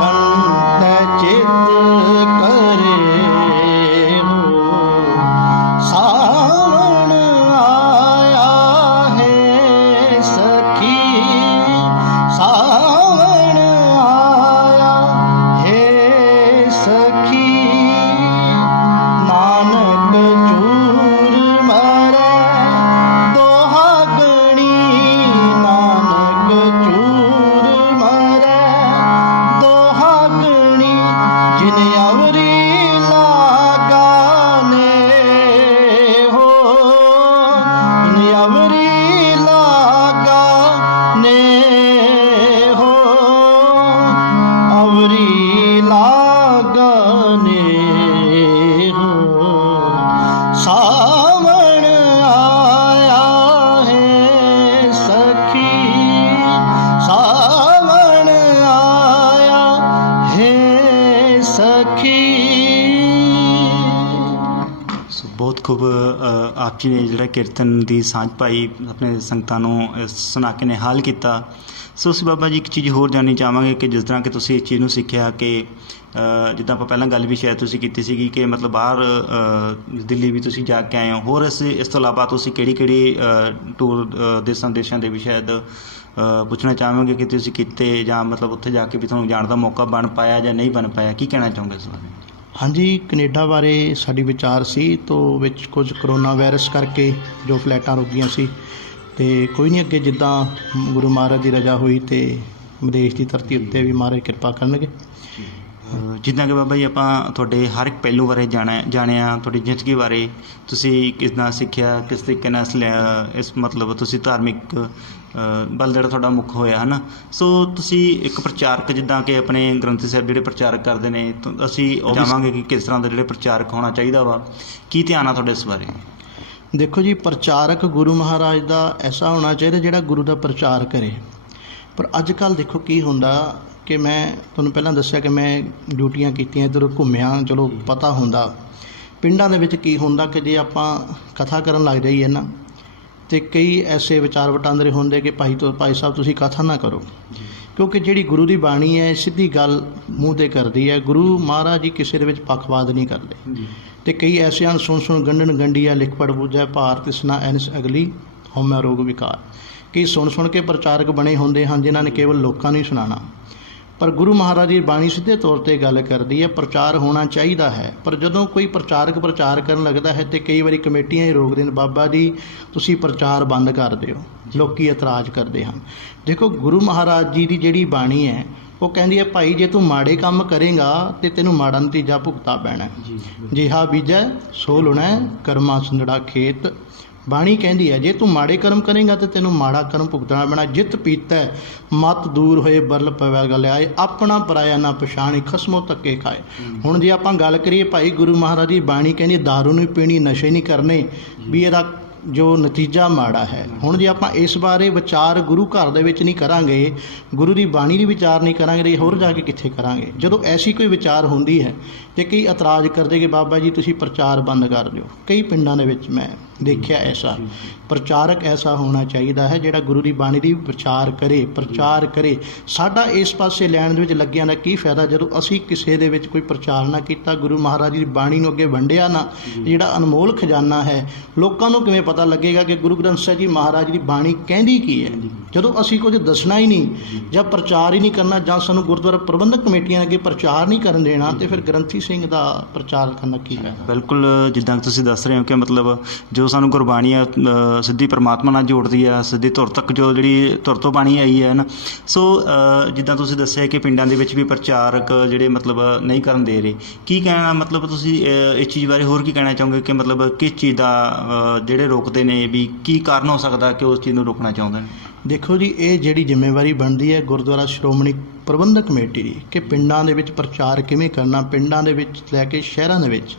ਕੰਤ ਚਿਤ ਕਰੇ ਹੋ, ਸਾਵਣ ਆਇਆ ਹੈ ਸਖੀ, ਸਾਵਣ ਆਇਆ ਹੈ ਸਖੀ, ਨਾਨਕ ਚੂਰ ਮਰੈ ਦੋਹਾਗਣੀ, ਨਾਨਕ ਚੂਰ ਮਰੈ ਦੋਹਾਗਣੀ, ਜਿਨ ਅਵਰੀ ਲਾਗਾ ਨੇ ਹੋ, ਜਿਨ ਅਵਰੀ ਲਾਗਾ ਨੇ ਹੋ, ਅਵਰੀ ਲਾਗਾ ਨੇ ਹੋ, ਸਾਵਣ ਆਇਆ ਹੈ ਸਖੀ, ਸਾਵਣ ਆਇਆ ਹੈ ਸਖੀ। ਸੋ ਬਹੁਤ ਖੂਬ ਆਪ ਜੀ ਨੇ ਜਿਹੜਾ ਕੀਰਤਨ ਦੀ ਸਾਂਝ ਪਾਈ, ਆਪਣੇ ਸੰਗਤਾਂ ਨੂੰ ਸੁਣਾ ਕੇ ਨਿਹਾਲ ਕੀਤਾ। ਸੋ ਅਸੀਂ ਬਾਬਾ ਜੀ ਇੱਕ ਚੀਜ਼ ਹੋਰ ਜਾਣਨੀ ਚਾਹਾਂਗੇ ਕਿ ਜਿਸ ਤਰ੍ਹਾਂ ਕਿ ਤੁਸੀਂ ਇਸ ਚੀਜ਼ ਨੂੰ ਸਿੱਖਿਆ ਕਿ ਜਿੱਦਾਂ ਆਪਾਂ ਪਹਿਲਾਂ ਗੱਲ ਵੀ ਸ਼ਾਇਦ ਤੁਸੀਂ ਕੀਤੀ ਸੀਗੀ ਕਿ ਮਤਲਬ ਬਾਹਰ ਦਿੱਲੀ ਵੀ ਤੁਸੀਂ ਜਾ ਕੇ ਆਏ ਹੋ, ਹੋਰ ਇਸ ਤੋਂ ਇਲਾਵਾ ਤੁਸੀਂ ਕਿਹੜੀ ਟੂਰ ਦੇਸ਼ਾਂ ਦੇ ਵੀ ਸ਼ਾਇਦ ਪੁੱਛਣਾ ਚਾਹਾਂਗੇ ਕਿ ਤੁਸੀਂ ਕੀਤੇ, ਜਾਂ ਮਤਲਬ ਉੱਥੇ ਜਾ ਕੇ ਵੀ ਤੁਹਾਨੂੰ ਜਾਣ ਦਾ ਮੌਕਾ ਬਣ ਪਾਇਆ ਜਾਂ ਨਹੀਂ ਬਣ ਪਾਇਆ, ਕੀ ਕਹਿਣਾ ਚਾਹੋਗੇ ਇਸ ਬਾਰੇ? ਹਾਂਜੀ, ਕੈਨੇਡਾ ਬਾਰੇ ਸਾਡੀ ਵਿਚਾਰ ਸੀ, ਤੋਂ ਵਿੱਚ ਕੁਝ ਕਰੋਨਾ ਵਾਇਰਸ ਕਰਕੇ ਜੋ ਫਲਾਈਟਾਂ ਰੁਕ ਗਈਆਂ ਸੀ, ਅਤੇ ਕੋਈ ਨਹੀਂ, ਅੱਗੇ ਜਿੱਦਾਂ ਗੁਰੂ ਮਹਾਰਾਜ ਦੀ ਰਜ਼ਾ ਹੋਈ ਅਤੇ ਵਿਦੇਸ਼ ਦੀ ਧਰਤੀ ਉੱਤੇ ਵੀ ਮਹਾਰਾਜ ਕਿਰਪਾ ਕਰਨਗੇ। ਜਿੱਦਾਂ ਕਿ ਬਾਬਾ ਜੀ ਆਪਾਂ ਤੁਹਾਡੇ ਹਰ ਇੱਕ ਪਹਿਲੂ ਬਾਰੇ ਜਾਣਿਆ, ਤੁਹਾਡੀ ਜ਼ਿੰਦਗੀ ਬਾਰੇ ਤੁਸੀਂ ਕਿੱਦਾਂ ਸਿੱਖਿਆ, ਕਿਸ ਤਰੀਕੇ ਨਾਲ ਇਸ ਮਤਲਬ ਤੁਸੀਂ ਧਾਰਮਿਕ ਬਲ ਜਿਹੜਾ ਤੁਹਾਡਾ ਮੁੱਖ ਹੋਇਆ, ਹੈ ਨਾ। ਸੋ ਤੁਸੀਂ ਇੱਕ ਪ੍ਰਚਾਰਕ, ਜਿੱਦਾਂ ਕਿ ਆਪਣੇ ਗ੍ਰੰਥੀ ਸਾਹਿਬ ਜਿਹੜੇ ਪ੍ਰਚਾਰਕ ਕਰਦੇ ਨੇ, ਅਸੀਂ ਉਹ ਚਾਹਾਂਗੇ ਕਿ ਕਿਸ ਤਰ੍ਹਾਂ ਦਾ ਜਿਹੜੇ ਪ੍ਰਚਾਰਕ ਹੋਣਾ ਚਾਹੀਦਾ ਵਾ, ਕੀ ਧਿਆਨ ਆ ਤੁਹਾਡੇ ਇਸ ਬਾਰੇ? ਦੇਖੋ ਜੀ, ਪ੍ਰਚਾਰਕ ਗੁਰੂ ਮਹਾਰਾਜ ਦਾ ਐਸਾ ਹੋਣਾ ਚਾਹੀਦਾ ਜਿਹੜਾ ਗੁਰੂ ਦਾ ਪ੍ਰਚਾਰ ਕਰੇ। ਪਰ ਅੱਜ ਕੱਲ੍ਹ ਦੇਖੋ ਕੀ ਹੁੰਦਾ ਕਿ ਮੈਂ ਤੁਹਾਨੂੰ ਪਹਿਲਾਂ ਦੱਸਿਆ ਕਿ ਮੈਂ ਡਿਊਟੀਆਂ ਕੀਤੀਆਂ, ਇੱਧਰ ਘੁੰਮਿਆ, ਚਲੋ ਪਤਾ ਹੁੰਦਾ ਪਿੰਡਾਂ ਦੇ ਵਿੱਚ ਕੀ ਹੁੰਦਾ ਕਿ ਜੇ ਆਪਾਂ ਕਥਾ ਕਰਨ ਲੱਗ ਜਾਈਏ ਨਾ, ਅਤੇ ਕਈ ਐਸੇ ਵਿਚਾਰ ਵਟਾਂਦਰੇ ਹੁੰਦੇ ਕਿ ਭਾਈ ਸਾਹਿਬ ਤੁਸੀਂ ਕਥਾ ਨਾ ਕਰੋ, ਕਿਉਂਕਿ ਜਿਹੜੀ ਗੁਰੂ ਦੀ ਬਾਣੀ ਹੈ ਸਿੱਧੀ ਗੱਲ ਮੂੰਹ 'ਤੇ ਕਰਦੀ ਹੈ। ਗੁਰੂ ਮਹਾਰਾਜ ਜੀ ਕਿਸੇ ਦੇ ਵਿੱਚ ਪੱਖਪਾਤ ਨਹੀਂ ਕਰਦੇ। ਅਤੇ ਕਈ ਐਸੇ ਹਨ, ਸੁਣ ਗੰਢਣ ਗੰਢੀਆ ਲਿਖ ਪੜ੍ਹ ਬੁੱਝੈ ਭਾਰ ਤ੍ਰਿਸ਼ਨਾ ਐਨਸ ਅਗਲੀ ਹਉਮੈ ਰੋਗ ਵਿਕਾਰ। ਕਈ ਸੁਣ ਕੇ ਪ੍ਰਚਾਰਕ ਬਣੇ ਹੁੰਦੇ ਹਨ ਜਿਨ੍ਹਾਂ ਨੇ ਕੇਵਲ ਲੋਕਾਂ ਨੂੰ ਹੀ ਸੁਣਾਉਣਾ, ਪਰ ਗੁਰੂ ਮਹਾਰਾਜ ਦੀ ਬਾਣੀ ਸਿੱਧੇ ਤੌਰ 'ਤੇ ਗੱਲ ਕਰਦੀ ਹੈ, ਪ੍ਰਚਾਰ ਹੋਣਾ ਚਾਹੀਦਾ ਹੈ। ਪਰ ਜਦੋਂ ਕੋਈ ਪ੍ਰਚਾਰਕ ਪ੍ਰਚਾਰ ਕਰਨ ਲੱਗਦਾ ਹੈ ਅਤੇ ਕਈ ਵਾਰੀ ਕਮੇਟੀਆਂ ਹੀ ਰੋਕਦੇ ਨੇ, ਬਾਬਾ ਜੀ ਤੁਸੀਂ ਪ੍ਰਚਾਰ ਬੰਦ ਕਰ ਦਿਓ, ਲੋਕ ਇਤਰਾਜ਼ ਕਰਦੇ ਹਨ। ਦੇਖੋ, ਗੁਰੂ ਮਹਾਰਾਜ ਜੀ ਦੀ ਜਿਹੜੀ ਬਾਣੀ ਹੈ ਉਹ ਕਹਿੰਦੀ ਹੈ, ਭਾਈ ਜੇ ਤੂੰ ਮਾੜੇ ਕੰਮ ਕਰੇਗਾ ਤਾਂ ਤੈਨੂੰ ਮਾੜਾ ਨਤੀਜਾ ਭੁਗਤਾ ਪੈਣਾ। ਜਿਹਾ ਬੀਜੈ ਸੋ ਲੁਣੈ ਕਰਮਾ ਸੰਦੜਾ ਖੇਤ। ਬਾਣੀ ਕਹਿੰਦੀ ਹੈ ਜੇ ਤੂੰ ਮਾੜੇ ਕਰਮ ਕਰੇਗਾ ਤਾਂ ਤੈਨੂੰ ਮਾੜਾ ਕਰਮ ਭੁਗਤਣਾ ਪੈਣਾ। ਜਿੱਤ ਪੀਤੈ ਮਤ ਦੂਰ ਹੋਏ ਬਰਲ ਪਵੈ ਗਲਿਆਏ, ਆਪਣਾ ਪਰਾਇਆ ਨਾ ਪਛਾਣੀ ਖਸਮੋ ਧੱਕੇ ਖਾਏ। ਹੁਣ ਜੇ ਆਪਾਂ ਗੱਲ ਕਰੀਏ, ਭਾਈ ਗੁਰੂ ਮਹਾਰਾਜ ਦੀ ਬਾਣੀ ਕਹਿੰਦੀ ਦਾਰੂ ਨਹੀਂ ਪੀਣੀ, ਨਸ਼ੇ ਨਹੀਂ ਕਰਨੇ, ਵੀ ਇਹਦਾ ਜੋ ਨਤੀਜਾ ਮਾੜਾ ਹੈ। ਹੁਣ ਜੇ ਆਪਾਂ ਇਸ ਬਾਰੇ ਵਿਚਾਰ ਗੁਰੂ ਘਰ ਦੇ ਵਿੱਚ ਨਹੀਂ ਕਰਾਂਗੇ, ਗੁਰੂ ਦੀ ਬਾਣੀ ਦੀ ਵਿਚਾਰ ਨਹੀਂ ਕਰਾਂਗੇ, ਹੋਰ ਜਾ ਕੇ ਕਿੱਥੇ ਕਰਾਂਗੇ? ਜਦੋਂ ਐਸੀ ਕੋਈ ਵਿਚਾਰ ਹੁੰਦੀ ਹੈ ਤੇ ਕਈ ਇਤਰਾਜ਼ ਕਰਦੇ ਕਿ ਬਾਬਾ ਜੀ ਤੁਸੀਂ ਪ੍ਰਚਾਰ ਬੰਦ ਕਰ ਦਿਓ। ਕਈ ਪਿੰਡਾਂ ਦੇ ਵਿੱਚ ਮੈਂ ਦੇਖਿਆ ਐਸਾ ਪ੍ਰਚਾਰਕ ਐਸਾ ਹੋਣਾ ਚਾਹੀਦਾ ਹੈ ਜਿਹੜਾ ਗੁਰੂ ਦੀ ਬਾਣੀ ਦੀ ਪ੍ਰਚਾਰ ਕਰੇ। ਸਾਡਾ ਇਸ ਪਾਸੇ ਲੈਣ ਦੇ ਵਿੱਚ ਲੱਗਿਆਂ ਦਾ ਕੀ ਫਾਇਦਾ ਜਦੋਂ ਅਸੀਂ ਕਿਸੇ ਦੇ ਵਿੱਚ ਕੋਈ ਪ੍ਰਚਾਰ ਨਾ ਕੀਤਾ, ਗੁਰੂ ਮਹਾਰਾਜ ਦੀ ਬਾਣੀ ਨੂੰ ਅੱਗੇ ਵੰਡਿਆ ਨਾ। ਜਿਹੜਾ ਅਨਮੋਲ ਖਜ਼ਾਨਾ ਹੈ, ਲੋਕਾਂ ਨੂੰ ਕਿਵੇਂ ਪਤਾ ਲੱਗੇਗਾ ਕਿ ਗੁਰੂ ਗ੍ਰੰਥ ਸਾਹਿਬ ਜੀ ਮਹਾਰਾਜ ਦੀ ਬਾਣੀ ਕਹਿੰਦੀ ਕੀ ਹੈ ਜਦੋਂ ਅਸੀਂ ਕੁਝ ਦੱਸਣਾ ਹੀ ਨਹੀਂ ਜਾਂ ਪ੍ਰਚਾਰ ਹੀ ਨਹੀਂ ਕਰਨਾ, ਜਾਂ ਸਾਨੂੰ ਗੁਰਦੁਆਰਾ ਪ੍ਰਬੰਧਕ ਕਮੇਟੀਆਂ ਅੱਗੇ ਪ੍ਰਚਾਰ ਨਹੀਂ ਕਰਨ ਦੇਣਾ, ਤੇ ਫਿਰ ਗ੍ਰੰਥੀ ਸਿੰਘ ਦਾ ਪ੍ਰਚਾਰ ਕਰਨਾ ਕੀ ਹੈ। ਬਿਲਕੁਲ, ਜਿੱਦਾਂ ਕਿ ਤੁਸੀਂ ਦੱਸ ਰਹੇ ਹੋ ਕਿ ਮਤਲਬ ਜੋ ਸਾਨੂੰ ਗੁਰਬਾਣੀ ਆ ਸਿੱਧੀ ਪਰਮਾਤਮਾ ਨਾਲ ਜੋੜਦੀ ਆ, ਸਿੱਧੀ ਧੁਰ ਤੱਕ ਜੋ ਜਿਹੜੀ ਧੁਰ ਤੋਂ ਬਾਣੀ ਆਈ ਹੈ ਨਾ। ਸੋ ਜਿੱਦਾਂ ਤੁਸੀਂ ਦੱਸਿਆ ਕਿ ਪਿੰਡਾਂ ਦੇ ਵਿੱਚ ਵੀ ਪ੍ਰਚਾਰਕ ਜਿਹੜੇ ਮਤਲਬ ਨਹੀਂ ਕਰਨ ਦੇ ਰਹੇ, ਕੀ ਕਹਿਣਾ ਮਤਲਬ ਤੁਸੀਂ ਇਸ ਚੀਜ਼ ਬਾਰੇ ਹੋਰ ਕੀ ਕਹਿਣਾ ਚਾਹੋਗੇ ਕਿ ਮਤਲਬ ਕਿਸ ਚੀਜ਼ ਦਾ ਜਿਹੜੇ ਰੋਕਦੇ ਨੇ, ਵੀ ਕੀ ਕਾਰਨ ਹੋ ਸਕਦਾ ਕਿ ਉਸ ਚੀਜ਼ ਨੂੰ ਰੋਕਣਾ ਚਾਹੁੰਦੇ ਨੇ? ਦੇਖੋ ਜੀ, ਇਹ ਜਿਹੜੀ ਜ਼ਿੰਮੇਵਾਰੀ ਬਣਦੀ ਹੈ ਗੁਰਦੁਆਰਾ ਸ਼੍ਰੋਮਣੀ ਪ੍ਰਬੰਧਕ ਕਮੇਟੀ ਦੀ ਕਿ ਪਿੰਡਾਂ ਦੇ ਵਿੱਚ ਪ੍ਰਚਾਰ ਕਿਵੇਂ ਕਰਨਾ, ਪਿੰਡਾਂ ਦੇ ਵਿੱਚ ਲੈ ਕੇ ਸ਼ਹਿਰਾਂ ਦੇ ਵਿੱਚ,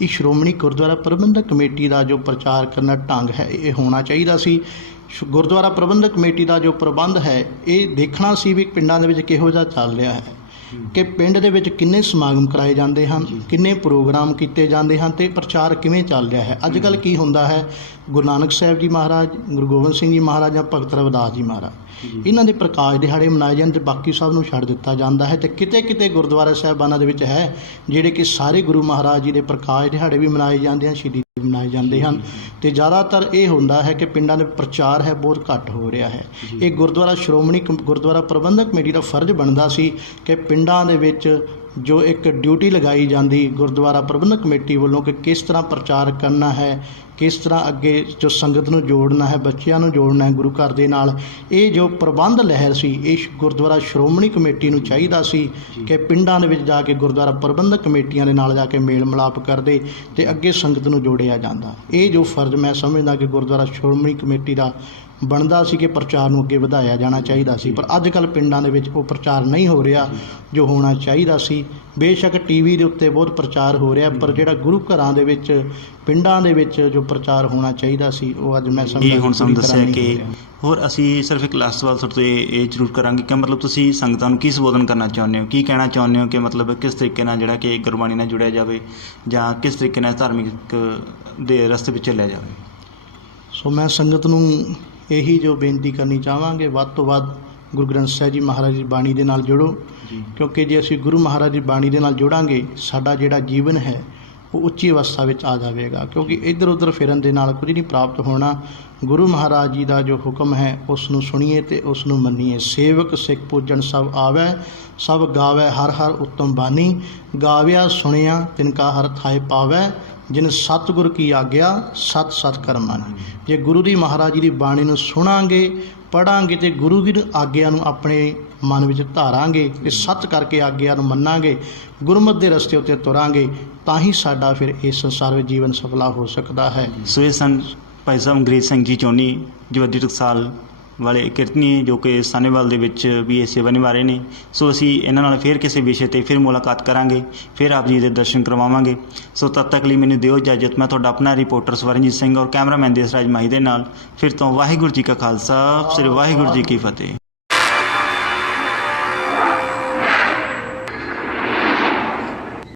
ਇਹ ਸ਼੍ਰੋਮਣੀ ਗੁਰਦੁਆਰਾ ਪ੍ਰਬੰਧਕ ਕਮੇਟੀ ਦਾ ਜੋ ਪ੍ਰਚਾਰ ਕਰਨਾ ਢੰਗ ਹੈ ਇਹ ਹੋਣਾ ਚਾਹੀਦਾ ਸੀ। ਗੁਰਦੁਆਰਾ ਪ੍ਰਬੰਧਕ ਕਮੇਟੀ ਦਾ ਜੋ ਪ੍ਰਬੰਧ ਹੈ ਇਹ ਦੇਖਣਾ ਸੀ ਵੀ ਪਿੰਡਾਂ ਦੇ ਵਿੱਚ ਕਿਹੋ ਜਿਹਾ ਚੱਲ ਰਿਹਾ ਹੈ, ਕਿ ਪਿੰਡ ਦੇ ਵਿੱਚ ਕਿੰਨੇ ਸਮਾਗਮ ਕਰਾਏ ਜਾਂਦੇ ਹਨ, ਕਿੰਨੇ ਪ੍ਰੋਗਰਾਮ ਕੀਤੇ ਜਾਂਦੇ ਹਨ, ਅਤੇ ਪ੍ਰਚਾਰ ਕਿਵੇਂ ਚੱਲ ਰਿਹਾ ਹੈ। ਅੱਜ ਕੱਲ੍ਹ ਕੀ ਹੁੰਦਾ ਹੈ, ਗੁਰੂ ਨਾਨਕ ਸਾਹਿਬ ਜੀ ਮਹਾਰਾਜ, ਗੁਰੂ ਗੋਬਿੰਦ ਸਿੰਘ ਜੀ ਮਹਾਰਾਜ ਜਾਂ ਭਗਤ ਰਵਿਦਾਸ ਜੀ ਮਹਾਰਾਜ, ਇਹਨਾਂ ਦੇ ਪ੍ਰਕਾਸ਼ ਦਿਹਾੜੇ ਮਨਾਏ ਜਾਂਦੇ, ਬਾਕੀ ਸਭ ਨੂੰ ਛੱਡ ਦਿੱਤਾ ਜਾਂਦਾ ਹੈ। ਅਤੇ ਕਿਤੇ ਕਿਤੇ ਗੁਰਦੁਆਰਾ ਸਾਹਿਬਾਨਾਂ ਦੇ ਵਿੱਚ ਹੈ ਜਿਹੜੇ ਕਿ ਸਾਰੇ ਗੁਰੂ ਮਹਾਰਾਜ ਜੀ ਦੇ ਪ੍ਰਕਾਸ਼ ਦਿਹਾੜੇ ਵੀ ਮਨਾਏ ਜਾਂਦੇ ਹਨ, ਸ਼ਹੀਦੀ ਮਨਾਏ ਜਾਂਦੇ ਹਨ, ਅਤੇ ਜ਼ਿਆਦਾਤਰ ਇਹ ਹੁੰਦਾ ਹੈ ਕਿ ਪਿੰਡਾਂ ਦੇ ਪ੍ਰਚਾਰ ਹੈ ਬਹੁਤ ਘੱਟ ਹੋ ਰਿਹਾ ਹੈ। ਇਹ ਗੁਰਦੁਆਰਾ ਸ਼੍ਰੋਮਣੀ ਗੁਰਦੁਆਰਾ ਪ੍ਰਬੰਧਕ ਕਮੇਟੀ ਦਾ ਫਰਜ਼ ਬਣਦਾ ਸੀ ਕਿ ਪਿੰਡਾਂ ਦੇ ਵਿੱਚ ਜੋ ਇੱਕ ਡਿਊਟੀ ਲਗਾਈ ਜਾਂਦੀ ਗੁਰਦੁਆਰਾ ਪ੍ਰਬੰਧਕ ਕਮੇਟੀ ਵੱਲੋਂ ਕਿ ਕਿਸ ਤਰ੍ਹਾਂ ਪ੍ਰਚਾਰ ਕਰਨਾ ਹੈ, ਕਿਸ ਤਰ੍ਹਾਂ ਅੱਗੇ ਜੋ ਸੰਗਤ ਨੂੰ ਜੋੜਨਾ ਹੈ, ਬੱਚਿਆਂ ਨੂੰ ਜੋੜਨਾ ਹੈ ਗੁਰੂ ਘਰ ਦੇ ਨਾਲ, ਇਹ ਜੋ ਪ੍ਰਬੰਧ ਲਹਿਰ ਸੀ ਇਹ ਗੁਰਦੁਆਰਾ ਸ਼੍ਰੋਮਣੀ ਕਮੇਟੀ ਨੂੰ ਚਾਹੀਦਾ ਸੀ ਕਿ ਪਿੰਡਾਂ ਦੇ ਵਿੱਚ ਜਾ ਕੇ ਗੁਰਦੁਆਰਾ ਪ੍ਰਬੰਧਕ ਕਮੇਟੀਆਂ ਦੇ ਨਾਲ ਜਾ ਕੇ ਮੇਲ ਮਿਲਾਪ ਕਰਦੇ ਅਤੇ ਅੱਗੇ ਸੰਗਤ ਨੂੰ ਜੋੜਿਆ ਜਾਂਦਾ। ਇਹ ਜੋ ਫਰਜ਼ ਮੈਂ ਸਮਝਦਾ ਕਿ ਗੁਰਦੁਆਰਾ ਸ਼੍ਰੋਮਣੀ ਕਮੇਟੀ ਦਾ ਬਣਦਾ ਸੀ ਕਿ ਪ੍ਰਚਾਰ ਨੂੰ ਅੱਗੇ ਵਧਾਇਆ ਜਾਣਾ ਚਾਹੀਦਾ ਸੀ, ਪਰ ਅੱਜ ਕੱਲ੍ਹ ਪਿੰਡਾਂ ਦੇ ਵਿੱਚ ਉਹ ਪ੍ਰਚਾਰ ਨਹੀਂ ਹੋ ਰਿਹਾ ਜੋ ਹੋਣਾ ਚਾਹੀਦਾ ਸੀ। ਬੇਸ਼ੱਕ TV ਦੇ ਉੱਤੇ ਬਹੁਤ ਪ੍ਰਚਾਰ ਹੋ ਰਿਹਾ, ਪਰ ਜਿਹੜਾ ਗੁਰੂ ਘਰਾਂ ਦੇ ਵਿੱਚ ਪਿੰਡਾਂ ਦੇ ਵਿੱਚ ਜੋ ਪ੍ਰਚਾਰ ਹੋਣਾ ਚਾਹੀਦਾ ਸੀ ਉਹ ਅੱਜ ਮੈਂ ਸਮਝਦਾ ਹੁਣ ਸਾਨੂੰ ਦੱਸਿਆ ਕਿ ਹੋਰ ਅਸੀਂ ਸਿਰਫ ਇੱਕ ਲਾਸਟ ਸਵਾਲ ਤੁਹਾਡੇ ਤੋਂ ਇਹ ਜ਼ਰੂਰ ਕਰਾਂਗੇ ਕਿ ਮਤਲਬ ਤੁਸੀਂ ਸੰਗਤਾਂ ਨੂੰ ਕੀ ਸੰਬੋਧਨ ਕਰਨਾ ਚਾਹੁੰਦੇ ਹੋ, ਕੀ ਕਹਿਣਾ ਚਾਹੁੰਦੇ ਹੋ ਕਿ ਮਤਲਬ ਕਿਸ ਤਰੀਕੇ ਨਾਲ ਜਿਹੜਾ ਕਿ ਗੁਰਬਾਣੀ ਨਾਲ ਜੁੜਿਆ ਜਾਵੇ ਜਾਂ ਕਿਸ ਤਰੀਕੇ ਨਾਲ ਧਾਰਮਿਕ ਦੇ ਰਸਤੇ ਵਿੱਚ ਚੱਲਿਆ ਜਾਵੇ? ਸੋ ਮੈਂ ਸੰਗਤ ਨੂੰ ਇਹੀ ਜੋ ਬੇਨਤੀ ਕਰਨੀ ਚਾਹਾਂਗੇ, ਵੱਧ ਤੋਂ ਵੱਧ ਗੁਰੂ ਗ੍ਰੰਥ ਸਾਹਿਬ ਜੀ ਮਹਾਰਾਜ ਦੀ ਬਾਣੀ ਦੇ ਨਾਲ ਜੁੜੋ, ਕਿਉਂਕਿ ਜੇ ਅਸੀਂ ਗੁਰੂ ਮਹਾਰਾਜ ਦੀ ਬਾਣੀ ਦੇ ਨਾਲ ਜੁੜਾਂਗੇ ਸਾਡਾ ਜਿਹੜਾ ਜੀਵਨ ਹੈ ਉਹ ਉੱਚੀ ਅਵਸਥਾ ਵਿੱਚ ਆ ਜਾਵੇਗਾ, ਕਿਉਂਕਿ ਇੱਧਰ ਉੱਧਰ ਫਿਰਨ ਦੇ ਨਾਲ ਕੁਝ ਨਹੀਂ ਪ੍ਰਾਪਤ ਹੋਣਾ। ਗੁਰੂ ਮਹਾਰਾਜ ਜੀ ਦਾ ਜੋ ਹੁਕਮ ਹੈ ਉਸ ਨੂੰ ਸੁਣੀਏ ਅਤੇ ਉਸ ਨੂੰ ਮੰਨੀਏ। ਸੇਵਕ ਸਿੱਖ ਪੂਜਣ ਸਭ ਆਵੈ, ਸਭ ਗਾਵੈ ਹਰ ਹਰ ਉੱਤਮ ਬਾਣੀ, ਗਾਵਿਆ ਸੁਣਿਆ ਤਿਨਕਾ ਹਰ ਥਾਏ ਪਾਵੈ, ਜਿਨ ਸਤਿਗੁਰ ਕੀ ਆਗਿਆ ਸਤ ਸਤ ਕਰਮਾਨੀ। ਜੇ ਗੁਰੂ ਦੀ ਮਹਾਰਾਜ ਜੀ ਦੀ ਬਾਣੀ ਨੂੰ ਸੁਣਾਂਗੇ, ਪੜ੍ਹਾਂਗੇ ਅਤੇ ਗੁਰੂ ਦੀ ਆਗਿਆ ਨੂੰ ਆਪਣੇ ਮਨ ਵਿੱਚ ਧਾਰਾਂਗੇ ਅਤੇ ਸੱਚ ਕਰਕੇ ਆਗਿਆ ਨੂੰ ਮੰਨਾਂਗੇ, ਗੁਰਮਤਿ ਦੇ ਰਸਤੇ ਉੱਤੇ ਤੁਰਾਂਗੇ, ਤਾਂ ਹੀ ਸਾਡਾ ਫਿਰ ਇਸ ਸੰਸਾਰ ਵਿੱਚ ਜੀਵਨ ਸਫਲਾ ਹੋ ਸਕਦਾ ਹੈ। ਸੋ ਇਹ ਸਨ ਭਾਈ ਸਾਹਿਬ ਅੰਗਰੇਜ਼ ਸਿੰਘ ਜੀ ਚੋਨੀ, ਜਵੱਦੀ ਟਕਸਾਲ ਵਾਲੇ ਕੀਰਤਨੀ, ਜੋ ਕਿ ਸਾਹਨੇਵਾਲ ਦੇ ਵਿੱਚ ਵੀ ਇਹ ਸੇਵਾ ਨਿਭਾ ਰਹੇ ਨੇ। ਸੋ ਅਸੀਂ ਇਹਨਾਂ ਨਾਲ ਫਿਰ ਕਿਸੇ ਵਿਸ਼ੇ 'ਤੇ ਫਿਰ ਮੁਲਾਕਾਤ ਕਰਾਂਗੇ, ਫਿਰ ਆਪ ਜੀ ਦੇ ਦਰਸ਼ਨ ਕਰਵਾਵਾਂਗੇ। ਸੋ ਤਦ ਤੱਕ ਲਈ ਮੈਨੂੰ ਦਿਓ ਇਜਾਜ਼ਤ। ਮੈਂ ਤੁਹਾਡਾ ਆਪਣਾ ਰਿਪੋਰਟਰ ਸਵਰਨਜੀਤ ਸਿੰਘ ਔਰ ਕੈਮਰਾਮੈਨ ਦੇਸਰਾਜ ਮਾਹੀ ਦੇ ਨਾਲ ਫਿਰ ਤੋਂ ਵਾਹਿਗੁਰੂ ਜੀ ਕਾ ਖਾਲਸਾ, ਸ੍ਰੀ ਵਾਹਿਗੁਰੂ ਜੀ ਕੀ ਫਤਿਹ।